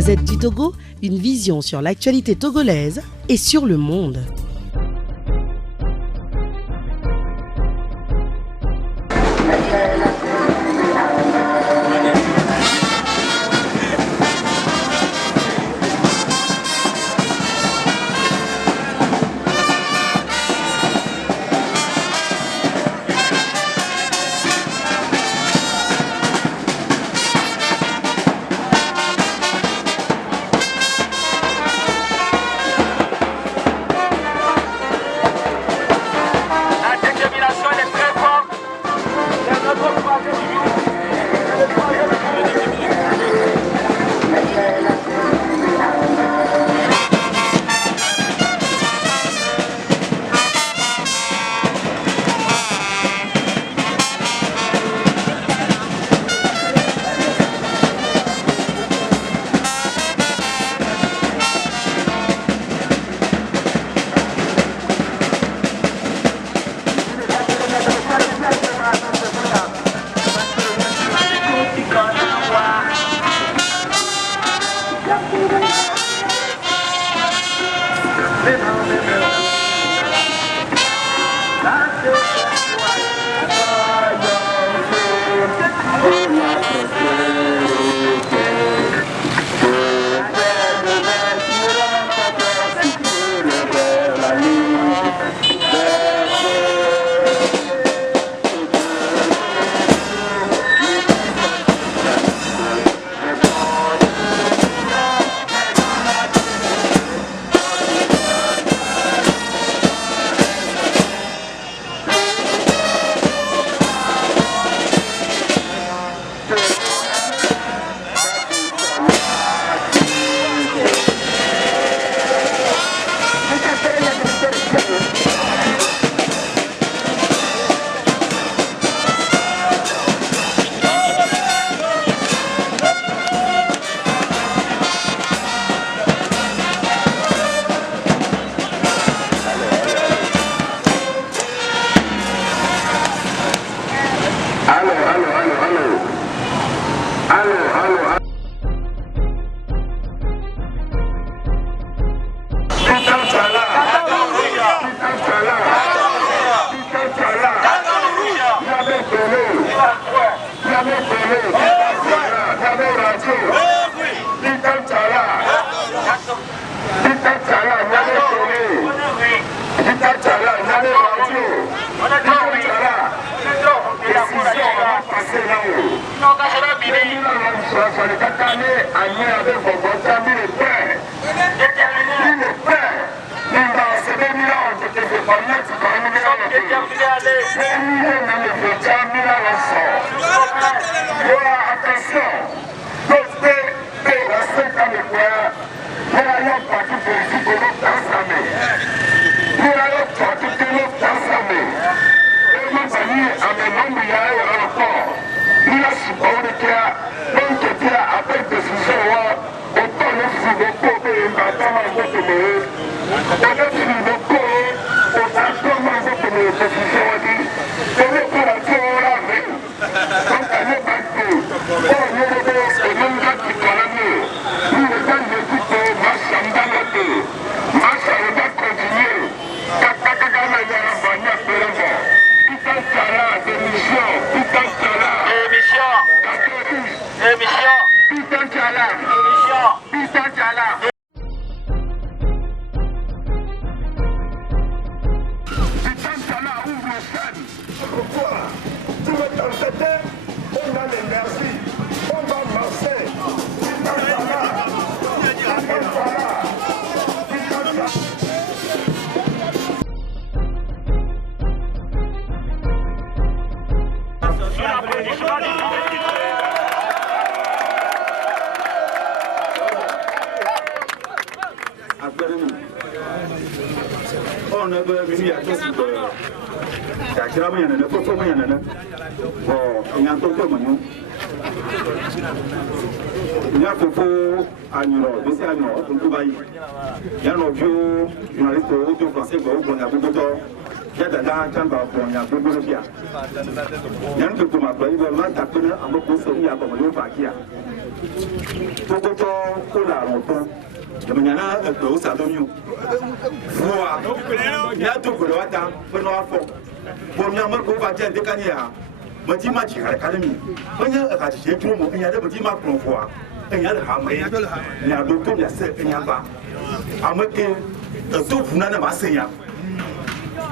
Gazette du Togo, une vision sur l'actualité togolaise et sur le monde. ya da da can ba ko ya ko ko ya yan to kuma ba ibo ma ta kuna amma ko so ya ba mo fa kiya to ko la ro to da mun yana do sa do nyu fuwa ya to ko wa ta ko no afo ko nya mar ko ba je de kan ya ma ji ma ci har kalmi ban ya ka ci to mo ya da ma ji ma ko fuwa en ya da ha mai ya do to ya se en ya ba amma ke to funa na ba se ya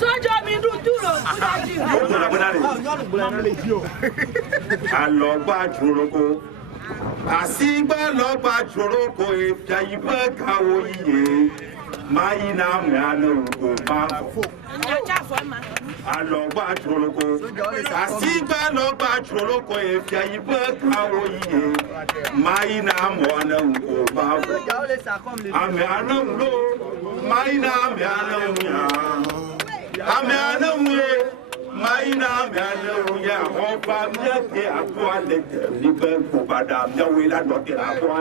sọ́jọ́ mi dùn dúró kúdájì alọ́gbà jòròkó àsìgbà lọ́gbà jòròkó ìfìyà ìbọn káwọ́ iye máa yí náà mìíràn òkò máa bọ̀. alọ́gbà jòròkó àsìgbà lọ́gbà jòròkó ìfìyà ìbọn káwọ́ iye máa yí náà mìíràn òkò máa bọ̀. àmì àná wúlò máa yí náà mìíràn òkò. Ame anawe maina ame anawe ya hoba miate akwa lete libe kubada miawe la dote la kwa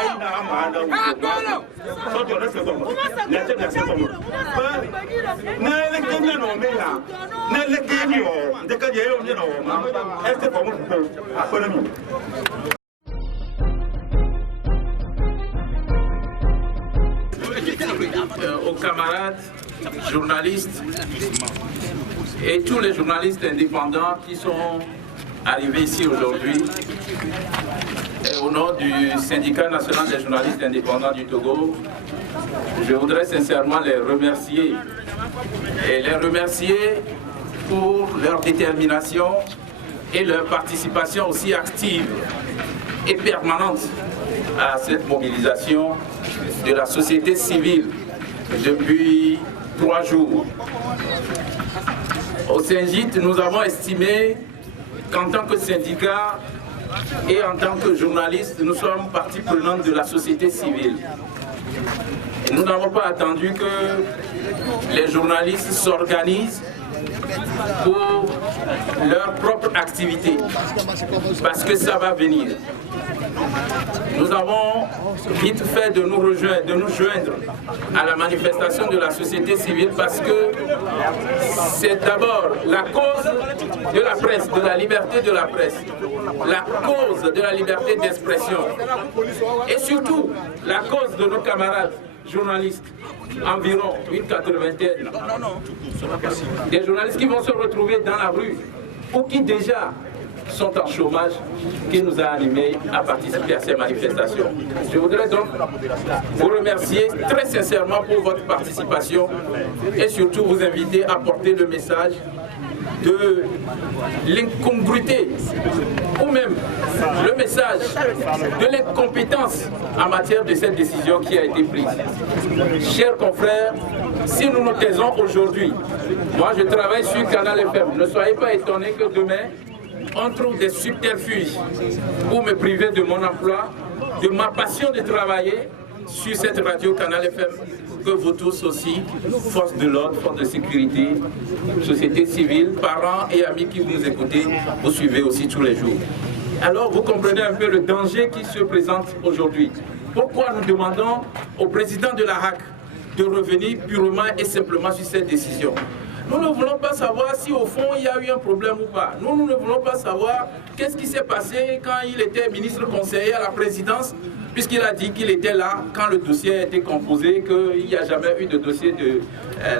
maina anawe so to rese bomo lete na se bomo na le kenya no meya na le kenya o de ka je yo ni no ma este bomo ko akona mi. Aux camarades journalistes et tous les journalistes indépendants qui sont arrivés ici aujourd'hui, au nom du syndicat national des journalistes indépendants du Togo, je voudrais sincèrement les remercier pour leur détermination et leur participation aussi active et permanente à cette mobilisation de la société civile depuis 3 jours. Au Syngit, nous avons estimé qu'en tant que syndicat et en tant que journaliste, nous sommes partie prenante de la société civile. Et nous n'avons pas attendu que les journalistes s'organisent pour leur propre activité, parce que ça va venir. Nous avons vite fait de nous joindre à la manifestation de la société civile parce que c'est d'abord la cause de la presse, de la liberté de la presse, la cause de la liberté d'expression et surtout la cause de nos camarades journalistes, environ une 80aine, des journalistes qui vont se retrouver dans la rue ou qui déjà sont en chômage, qui nous a animés à participer à ces manifestations. Je voudrais donc vous remercier très sincèrement pour votre participation et surtout vous inviter à porter le message de l'incongruité ou même le message de l'incompétence en matière de cette décision qui a été prise. Chers confrères, si nous nous taisons aujourd'hui, moi je travaille sur Canal FM, ne soyez pas étonnés que demain on trouve des subterfuges pour me priver de mon emploi, de ma passion de travailler sur cette radio Canal FM, que vous tous aussi, forces de l'ordre, forces de sécurité, société civile, parents et amis qui nous écoutez, vous suivez aussi tous les jours. Alors vous comprenez un peu le danger qui se présente aujourd'hui. Pourquoi nous demandons au président de la HAC de revenir purement et simplement sur cette décision? Nous ne voulons pas savoir si au fond il y a eu un problème ou pas. Nous ne voulons pas savoir qu'est-ce qui s'est passé quand il était ministre conseiller à la présidence, puisqu'il a dit qu'il était là quand le dossier a été composé, qu'il n'y a jamais eu de dossier de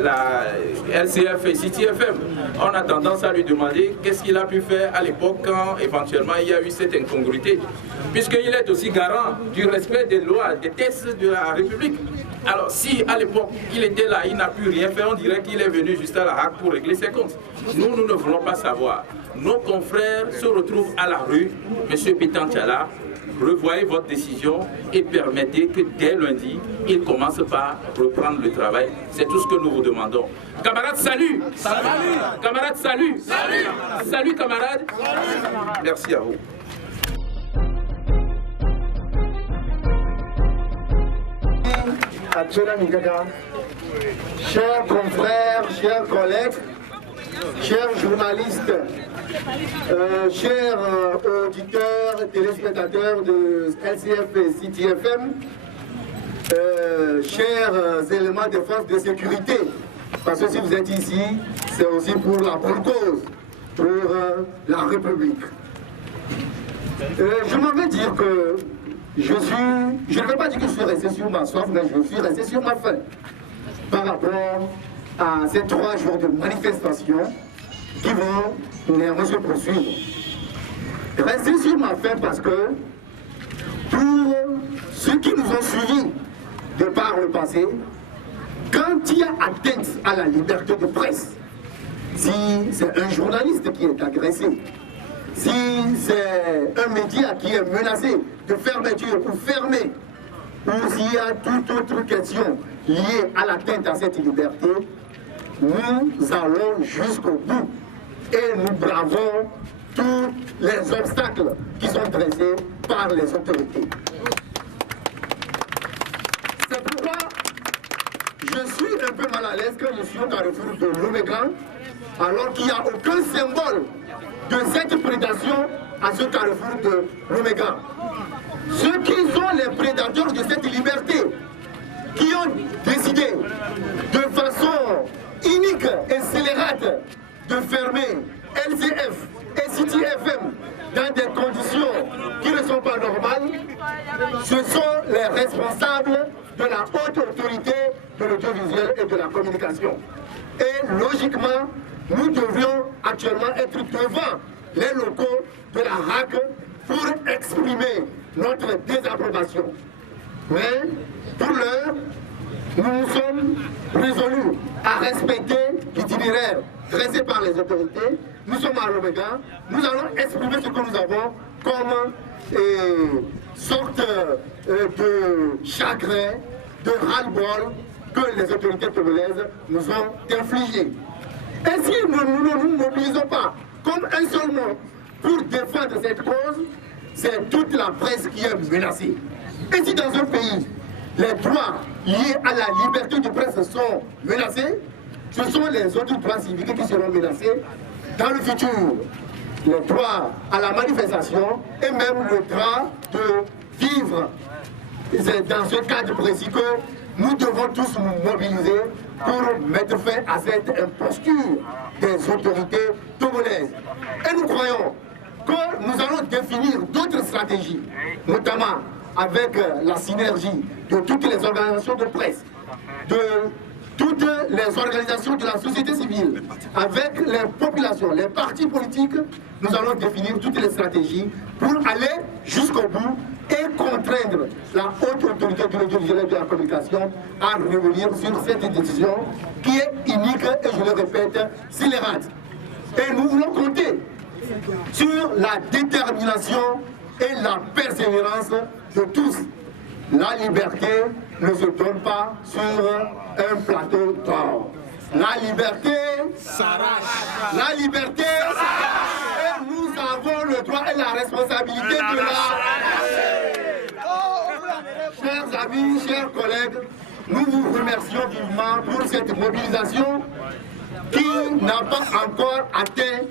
la LCF et CTFM. On a tendance à lui demander qu'est-ce qu'il a pu faire à l'époque quand éventuellement il y a eu cette incongruité, puisqu'il est aussi garant du respect des lois, des textes de la République. Alors si à l'époque il était là, il n'a pu rien faire, on dirait qu'il est venu juste à la HAC pour régler ses comptes. Nous ne voulons pas savoir. Nos confrères se retrouvent à la rue. Monsieur Pitantchala, revoyez votre décision et permettez que dès lundi, il commence par reprendre le travail. C'est tout ce que nous vous demandons. Camarades, salut! Salut! Camarades, salut! Salut! Salut, camarades! Salut. Merci à vous. Chers confrères, chers collègues, chers journalistes, chers auditeurs et téléspectateurs de LCF et CTFM, chers éléments des forces de sécurité, parce que si vous êtes ici, c'est aussi pour la bonne cause, pour la République. Je m'en vais dire que je ne vais pas dire que je suis resté sur ma soif, mais je suis resté sur ma faim par rapport à ces 3 jours de manifestation qui vont néanmoins se poursuivre. Rester sur ma faim parce que pour ceux qui nous ont suivis de par le passé, quand il y a atteinte à la liberté de presse, si c'est un journaliste qui est agressé, si c'est un média qui est menacé de fermeture ou fermé, ou s'il y a toute autre question liée à l'atteinte à cette liberté, nous allons jusqu'au bout et nous bravons tous les obstacles qui sont dressés par les autorités. C'est pourquoi je suis un peu mal à l'aise quand je suis au carrefour de l'Oméga, alors qu'il n'y a aucun symbole de cette prédation à ce carrefour de l'Oméga. Ceux qui sont les prédateurs de cette liberté, qui ont décidé de façon unique et scélérate de fermer LCF et City FM dans des conditions qui ne sont pas normales, ce sont les responsables de la haute autorité de l'audiovisuel et de la communication. Et logiquement, nous devrions actuellement être devant les locaux de la RAC pour exprimer notre désapprobation. Mais pour l'heure, nous sommes résolus à respecter l'itinéraire dressé par les autorités. Nous sommes à l'Oméga. Nous allons exprimer ce que nous avons comme sorte de chagrin, de ras-le-bol que les autorités togolaises nous ont infligé. Et si nous ne nous mobilisons pas comme un seul mot pour défendre cette cause, c'est toute la presse qui est menacée. Et si dans un pays, les droits liés à la liberté de presse sont menacés, ce sont les autres droits civiques qui seront menacés dans le futur. Le droit à la manifestation et même le droit de vivre. C'est dans ce cadre précis que nous devons tous nous mobiliser pour mettre fin à cette imposture des autorités togolaises. Et nous croyons que nous allons définir d'autres stratégies, notamment avec la synergie de toutes les organisations de presse, de toutes les organisations de la société civile, avec les populations, les partis politiques. Nous allons définir toutes les stratégies pour aller jusqu'au bout et contraindre la haute autorité de l'audiovisuel et de la communication à revenir sur cette décision qui est unique et, je le répète, scélérate. Et nous voulons compter sur la détermination et la persévérance de tous. La liberté ne se donne pas sur un plateau d'or. La liberté s'arrache. La liberté s'arrache. Et nous avons le droit et la responsabilité de la... Chers amis, chers collègues, nous vous remercions vivement pour cette mobilisation qui n'a pas encore atteint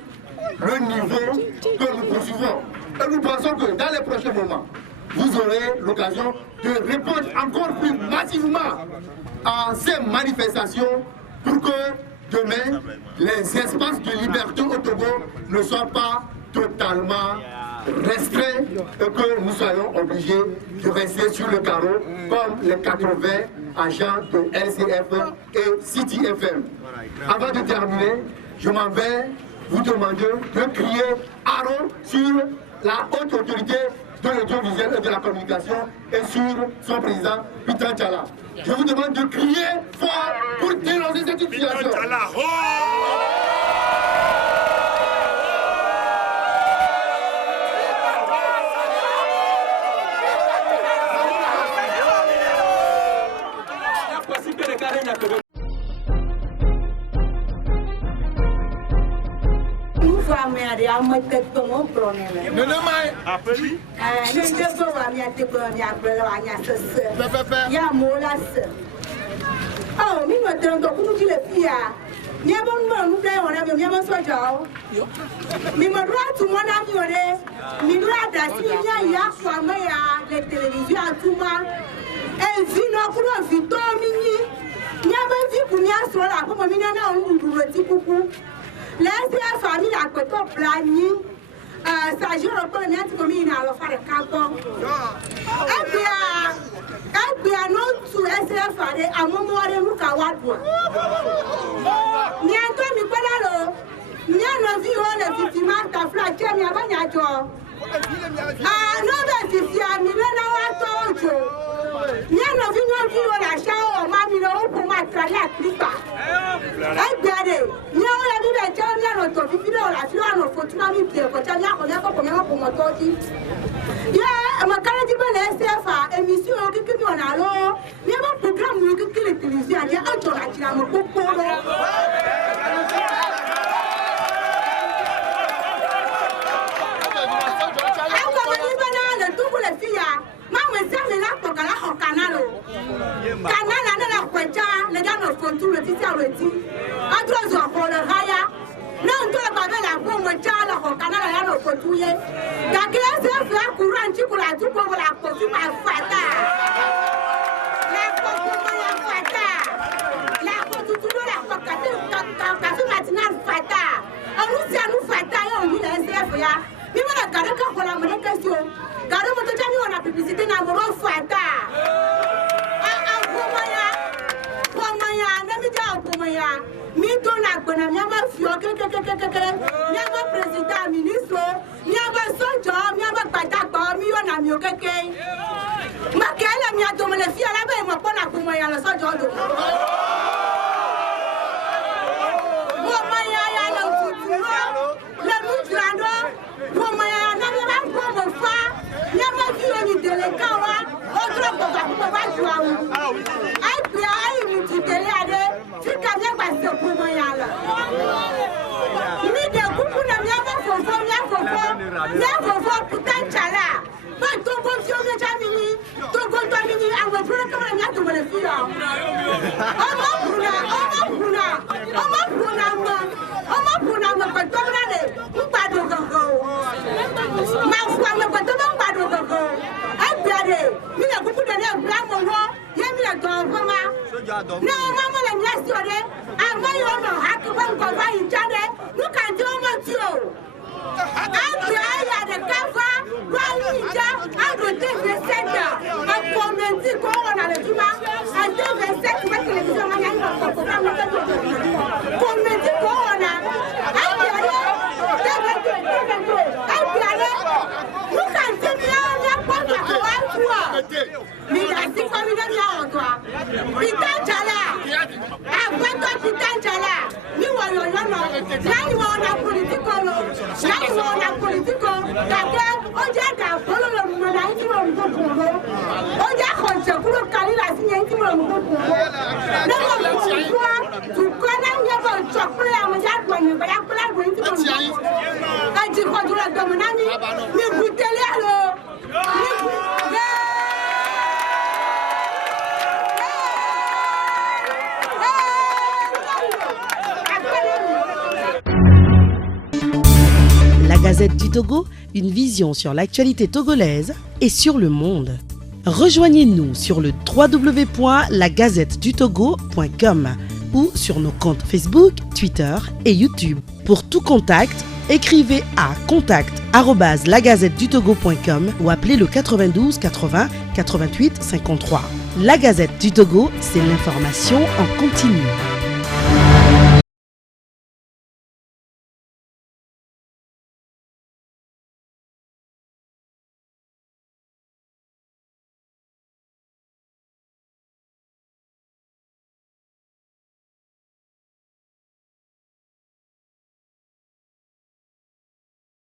le niveau que nous poursuivons. Et nous pensons que dans les prochains moments, vous aurez l'occasion de répondre encore plus massivement à ces manifestations pour que demain, les espaces de liberté au Togo ne soient pas totalement restreints et que nous soyons obligés de rester sur le carreau comme les 80 agents de LCF et City FM. Avant de terminer, je m'en vais vous demander de crier haro sur la haute autorité de l'audiovisuel et de la communication et sur son président, Peter Tchala. Je vous demande de crier fort pour dénoncer cette situation. Oh, mi no tengo como que le pia. Mi amor, no play on a mi amor so jaw. Mi mo ra tu mo na mi ore. Mi ra da si ya kwa ma ya le television atuma. Et vino kuno vito mini. Nyaba vi kunya sola ko mami na ondu roti kuku. Laisse la famille à côté plani. Ça je reprends bien comme il a faire carton. Et bien non tu es faire à mon mari muka wadwa. Nianto mi kolalo. Niano vi ole fitima ta flaque mi abanya jo. Non be fifia mi na watojo. Niano vi no vi ole shao mami no pour ma trala tripa. Egbe niano la bi be je niano to fi video la fi ano fortuna mi bi ko cha niano ko ko me ko mo to ji. Yeah, ma kala di bele CFA émission ki mi on alo. Mi ba programme ki ki le télévision ya ajo la tira mo ko ko. Canal la Quencha, les gars ne font tout le titre à l'outil. Entre eux, pour le raya. Non, tout le babel la pomme, le canal, la no faut tout. La classe est fait courant, tu pour la tout pour la coffee, ma fata. La coffee, ma fata. La coffee, la café matinal fata. On nous tient nous fata et on dit la SDF. Mais voilà, garde quand on a mon question. Garde mon temps, on a publicité dans mon fata. Mi dona gbona mi aba fio keke mi aba president ministre mi aba sojo mi aba gbadagbo mi yona mi okeke ma kele mi adomo le fi ala be mo pona ko mo ya lo sojo do mo ma ya lo tuturo le mutrando mo ma ya na mi ba ko mo fa mi aba fi oni dele kawa otro ko ba juwa ai pia ai mi titele ade fika mi gba se ko mo ya la mi de kuku na mi aba fofo putan chala ba to go fi o me jamini to go to mini awo pro ko na mi ato mo le fi o omo puna mo ko to na le ngbado gogo ma fu mo ko to ngbado gogo ai biade mi na kuku de na bra mo wo ye mi na to fo ma na ma mo le mi asiore ama yo no haki ban ko ba injade nu kan jo mo ti o ya de kafa wa inja agro TV center a commenter ko on a le dima a TV center ma télévision ma ya no ko na mo to commenter ko on a nu kan ti mi ya ko ta ko wa tuwa mi na si ko mi na ya o to pitan chala agbeto pitan chala mi wo yo yo no lani wo na politiko lo lani wo na politiko dake o je da folo lo mo na ti mo mo ko lo o je ko se kuro kali la si yen ti mo mo ko lo na mo ko tu ko na nye ko chokle am ja ko ni ba ya ko la go ti mo ka ji ko dura do mo na mi gutele alo La Gazette du Togo, une vision sur l'actualité togolaise et sur le monde. Rejoignez-nous sur le www.lagazettedutogo.com ou sur nos comptes Facebook, Twitter et YouTube. Pour tout contact, écrivez à contact@lagazettedutogo.com ou appelez le 92 80 88 53. La Gazette du Togo, c'est l'information en continu.